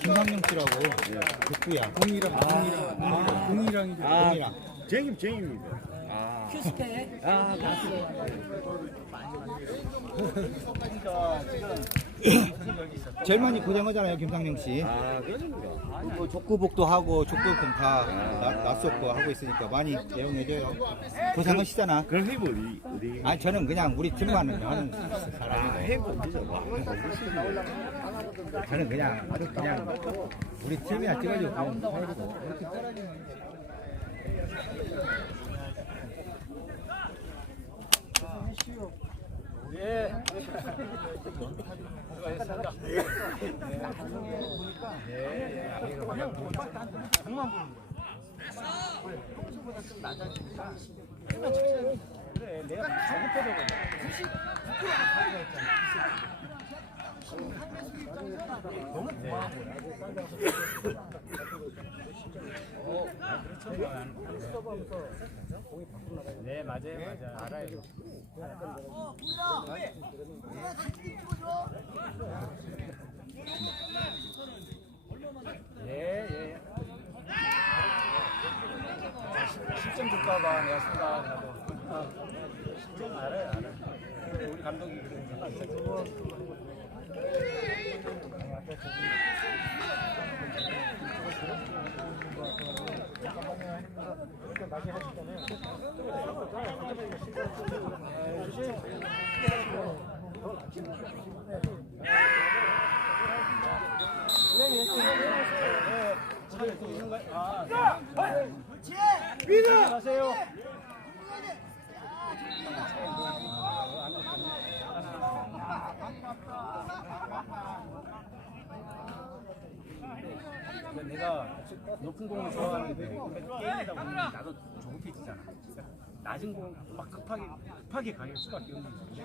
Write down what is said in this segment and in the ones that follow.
김상명 씨라고 족구야. 공이랑 공이랑 공이랑 아. 공이랑. 쟁임 쟁임입니다. 아. 큐스케. 아. 제일 많이 고생하잖아요 김상명 씨. 아, 그렇습니까? 뭐 족구복도 하고 족구금 다 나- 낯섰고 하고 있으니까 많이 애용해줘요. 고생하시잖아. 그럼 해보 어디 어디? 아 저는 그냥 우리 팀만 하는 아, 사람이고 해보 진짜 와. 저는 그냥 그냥 우리 팀이나 찍어주고 가면 해주고 이렇게 떨어지 면네 맞아요 맞아요. 알아요. 예예. 실점 줄까봐 내가 생각하고. 실점 알아요 알아요. 우리 감독이 야? 아, 네. 가세요. 근데 내가 높은 공을 좋아하는데 게임이다 보면 나도 조급해지잖아. 그러니까 낮은 공막 급하게 급하게 갈 수밖에 없는 거지.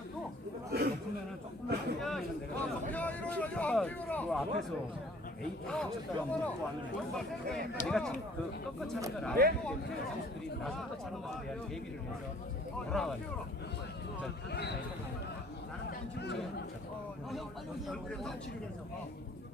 높으면은 조금만 더 높으면 내가 그 앞에서 에이트 쳤다가 묻고 하면 내가 참그 꺾어 차는 걸 알기 때문에 선수들이 나 꺾어 차는 것에 대한 대비를 해서 돌아가요.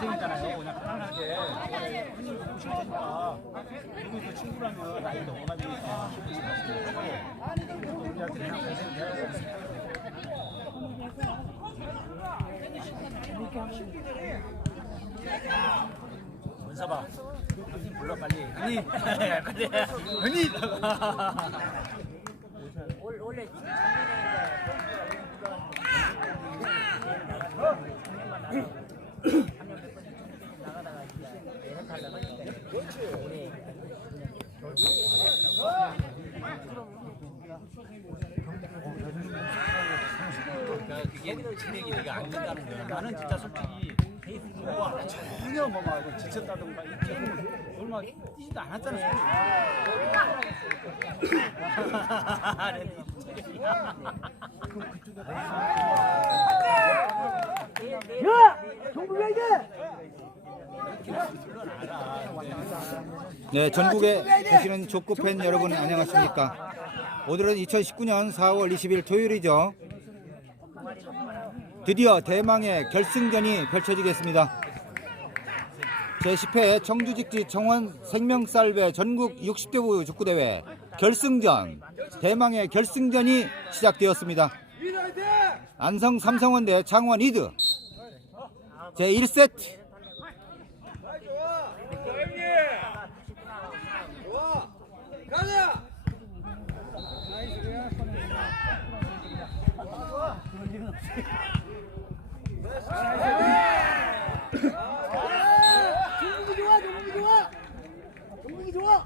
인생이잖아요. 그냥 편안하게 형님 보고 싶으니까 친구라면 우리한테 그냥 고생 대하고 문사봐. 형님 불러 빨리. 형님 빨리 형님 원래 나가다가 이제 내가 하려고 거야. 나는 진짜 솔직히 뭐 전혀 뭐막 지쳤다던가 이 게임을 얼마 뛰지도 않았잖아. 네, 전국에 계시는 족구 팬 여러분 안녕하십니까? 오늘은 2019년 4월 20일 토요일이죠. 드디어 대망의 결승전이 펼쳐지겠습니다. 제10회 청주직지 청원 생명쌀배 전국 60대부 축구대회 결승전 대망의 결승전이 시작되었습니다. 안성 삼성원 대 창원 이드 제1세트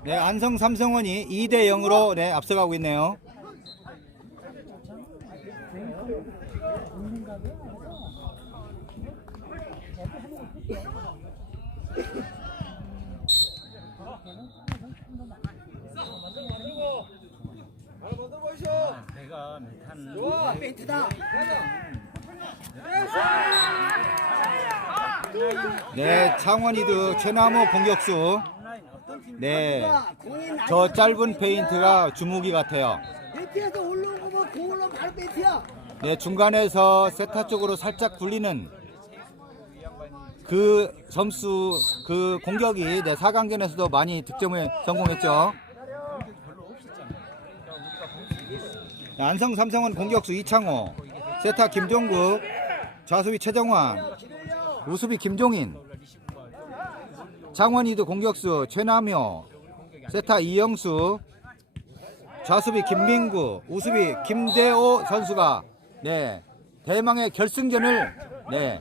네, 안성 삼성원이 2대 0으로 네, 앞서가고 있네요. 내가 메탄 네, 창원이드 최나무 공격수. 네, 저 짧은 페인트가 주무기 같아요. 공 바로. 네, 중간에서 세타 쪽으로 살짝 굴리는 그 점수, 그 공격이 네, 4강전에서도 많이 득점에 성공했죠. 네, 안성 삼성은 공격수 이창호, 세타 김종국, 좌수비 최정환, 우수비 김종인, 창원이도 공격수 최남효, 세타 이영수, 좌수비 김민구, 우수비 김대호 선수가 네 대망의 결승전을 네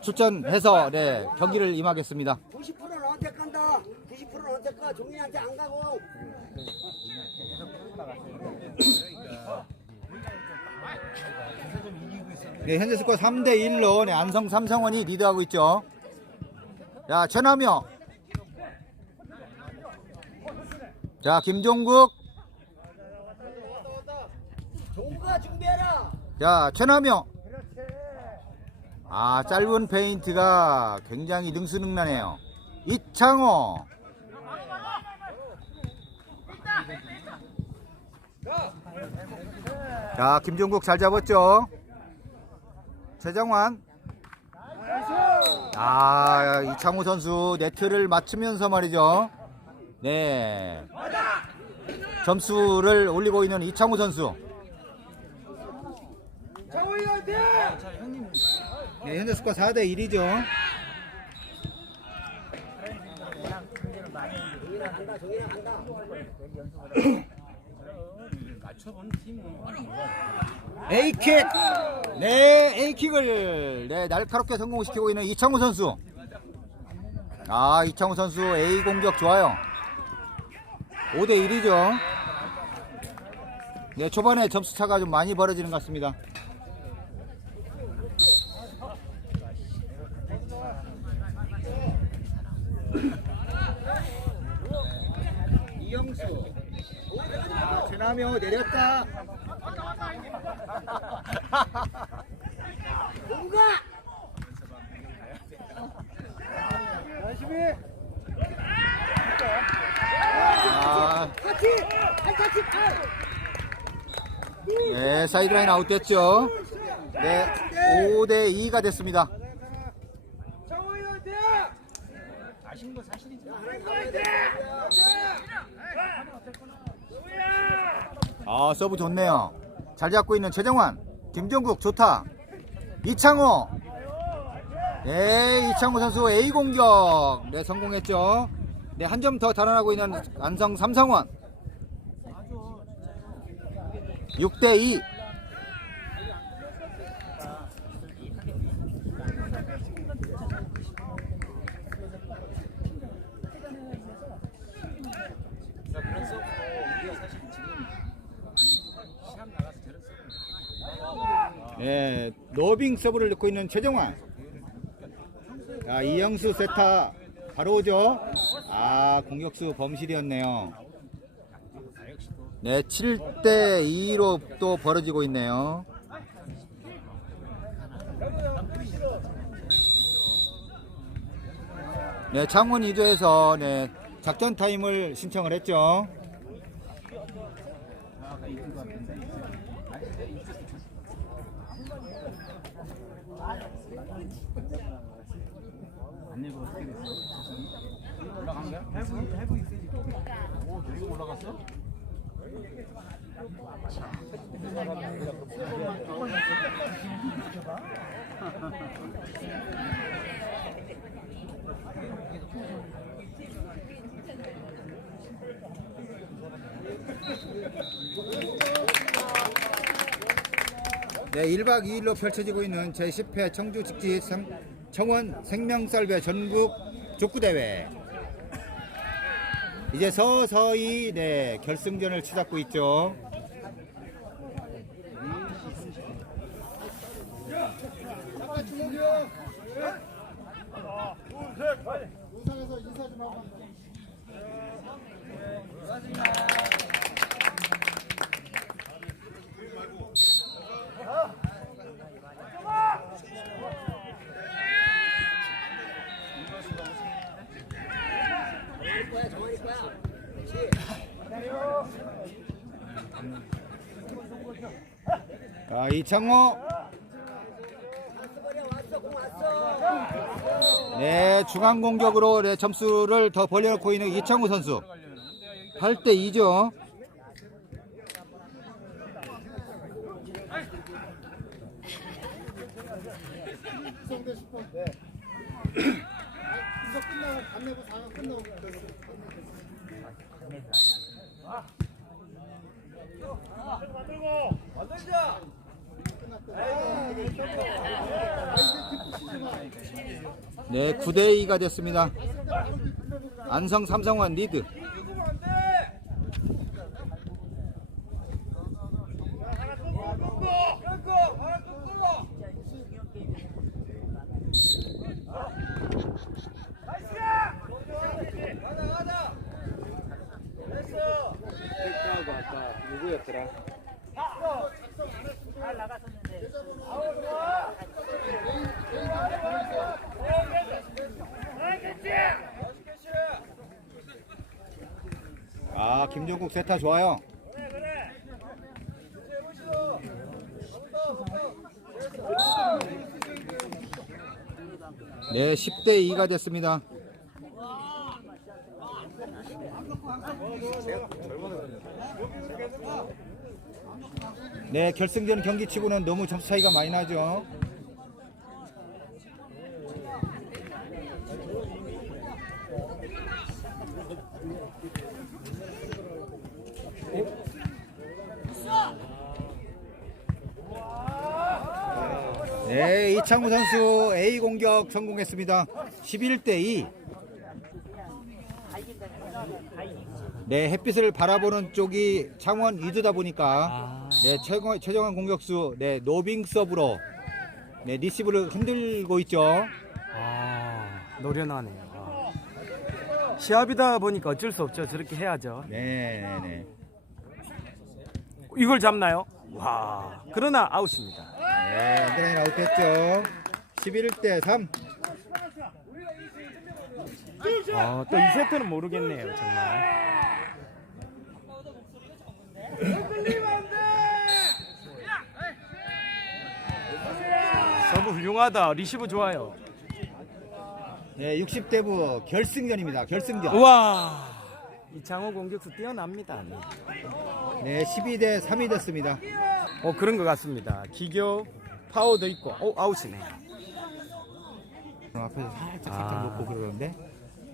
출전해서 네 경기를 임하겠습니다. 90%는 너한테 간다. 90%는 너한테 가. 종민이한테 안 가고. 네 현재 스코어 3대 1로 네, 안성 삼성원이 리드하고 있죠. 자 최남효, 자 김종국, 준비해라. 자 최남효. 아 짧은 페인트가 굉장히 능수능란해요. 이창호. 자 김종국 잘 잡았죠. 최정환. 아 이창호 선수 네트를 맞추면서 말이죠. 네. 점수를 올리고 있는 이창호 선수. 네, 현재 스코어 4대 1이죠. A킥! 네, A킥을 네, 날카롭게 성공시키고 있는 이창호 선수. 아, 이창호 선수 A 공격 좋아요. 5대 1이죠. 네, 초반에 점수 차가 좀 많이 벌어지는 것 같습니다. 아, 최남효 내렸다. 종가. 아, 터치. 팔 터치 팔. 네, 사이드라인 아웃됐죠. 네, 5대 2가 됐습니다. 아쉬운 건 사실이죠. 아, 서브 좋네요. 잘 잡고 있는 최정환, 김정국 좋다. 이창호. 네, 이창호 선수 A 공격. 네, 성공했죠. 네, 한 점 더 달아나고 있는 안성 삼성원. 6대 2. 그런 서브로 우리가 사실 지금 시합 나가서 저런 네, 노빙 서브를 넣고 있는 최정환. 자, 이영수 세타 바로 오죠. 아, 공격수 범실이었네요. 네, 7대 2로 또 벌어지고 있네요. 네, 창원 2조에서 네, 작전 타임을 신청을 했죠. 안내가 어떻게 됐어? 올라간 거야? 해부 해부 있으지. 오 계속 올라갔어? 네, 1박 2일로 펼쳐지고 있는 제10회 청주 직지 성- 청원 생명썰배 전국 족구대회. 이제 서서히 네 결승전을 치닫고 있죠. 거야 정원이 거야 자 이창호 네 중앙 공격으로 네, 점수를 더 벌려놓고 있는 이창호 선수 8대 2죠. 네 9대 2가 됐습니다. 안성 삼성원 리드. 백하고 아까 누구였더라? 잘 나갔었는데 아 김종국 세타 좋아요. 네 10대 2가 됐습니다. 네 결승전 경기 치고는 너무 점수 차이가 많이 나죠. 네, 이창우 선수 A 공격 성공했습니다. 11대 2. 네, 햇빛을 바라보는 쪽이 창원 이두다 보니까 네, 최고, 최정한 공격수 네, 노빙 서브로 네, 리시브를 흔들고 있죠. 아, 노련하네요. 아. 시합이다 보니까 어쩔 수 없죠. 저렇게 해야죠. 네, 네, 네. 이걸 잡나요? 와, 그러나 아웃입니다. 네, 안드레인 아웃했죠. 11대 3. 어, 또이 세트는 모르겠네요, 정말. 서브 훌륭하다. 리시브 좋아요. 네, 60대 부 결승전입니다. 결승전. 우와. 이창호 공격수 뛰어납니다. 네. 네, 12대 3이 됐습니다. 어, 그런 것 같습니다. 기교, 파워도 있고, 어, 아웃이네요. 앞에서 살짝 살짝 아. 놓고 그러는데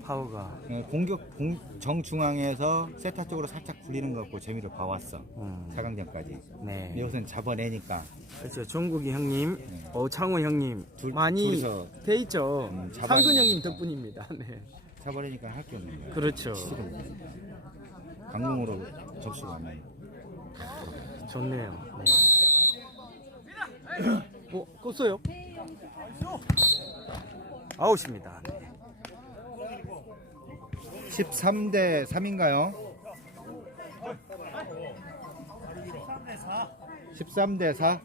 파워가. 어, 공격 공, 정중앙에서 세타 쪽으로 살짝 굴리는 것 같고 재미를 봐왔어. 음. 4강전까지. 네. 우선 잡아내니까 그래서 종국이 형님, 어, 창호 형님 둘- 많이 둘이서 돼 있죠. 음, 잡아내니까. 상근 형님 덕분입니다. 네. 잡아내니까 할 게 없는 거야. 그렇죠. 강릉으로 접수가 안 돼. 좋네요. 네. 어, 껐어요? 아웃입니다. 네. 13대 3인가요? 13대 4.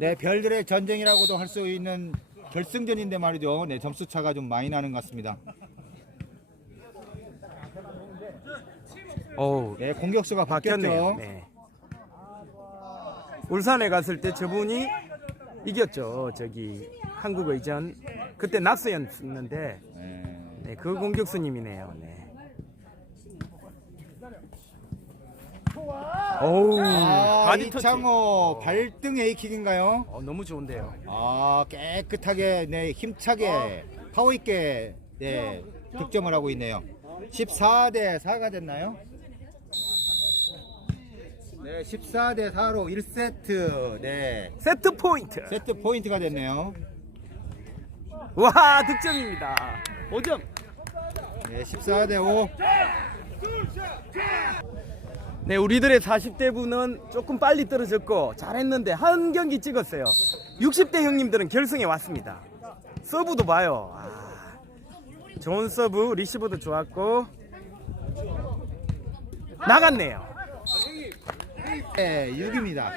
네, 별들의 전쟁이라고도 할 수 있는 결승전인데 말이죠. 네, 점수 차가 좀 많이 나는 것 같습니다. 어우, 네, 공격수가 바뀌었네요. 바뀌었죠. 네. 울산에 갔을 때 저분이 이겼죠. 저기 한국 의전 그때 낙서였는데 네. 네, 그 공격수님이네요. 네. 어우, 아, 바디 터치. 이창호 발등 A킥인가요? 어, 너무 좋은데요. 아 깨끗하게 네 힘차게 파워 있게 네 득점을 하고 있네요. 14대 4가 됐나요? 네 14대 4로 1세트 네 세트 포인트. 세트 포인트가 됐네요. 와, 득점입니다. 5점. 네, 14대 5. 네, 우리들의 40대 부는 조금 빨리 떨어졌고 잘했는데 한 경기 찍었어요. 60대 형님들은 결승에 왔습니다. 서브도 봐요. 아, 좋은 서브, 리시버도 좋았고 나갔네요. 네, 6입니다.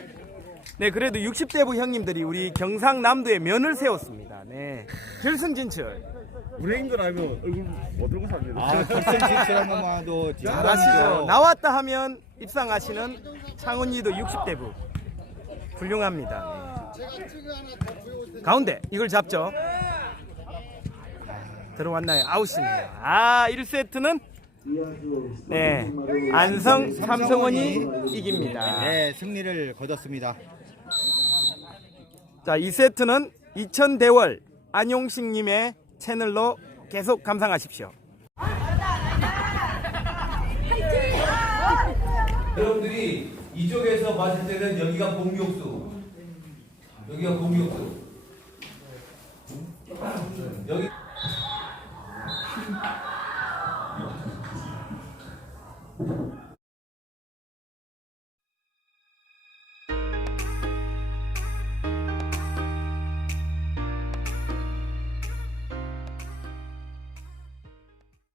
네, 그래도 60대 부 형님들이 우리 경상남도에 면을 세웠습니다. 네, 결승 진출. 브레인 줄 알면 얼굴 어떨 것 같네요. 아, 결승 진출한 것만도 잘하시죠. 나왔다 하면 입상하시는 창원이도 60대 부 훌륭합니다. 네. 가운데 이걸 잡죠. 들어왔나요? 아웃이네요. 아, 1세트는 네 안성 삼성원이 이깁니다. 네, 승리를 거뒀습니다. 자, 2세트는 이천대월 안용식님의 채널로 계속 감상하십시오. 여러분들이 이쪽에서 봤을 때는 여기가 공격수, 여기가 공격수.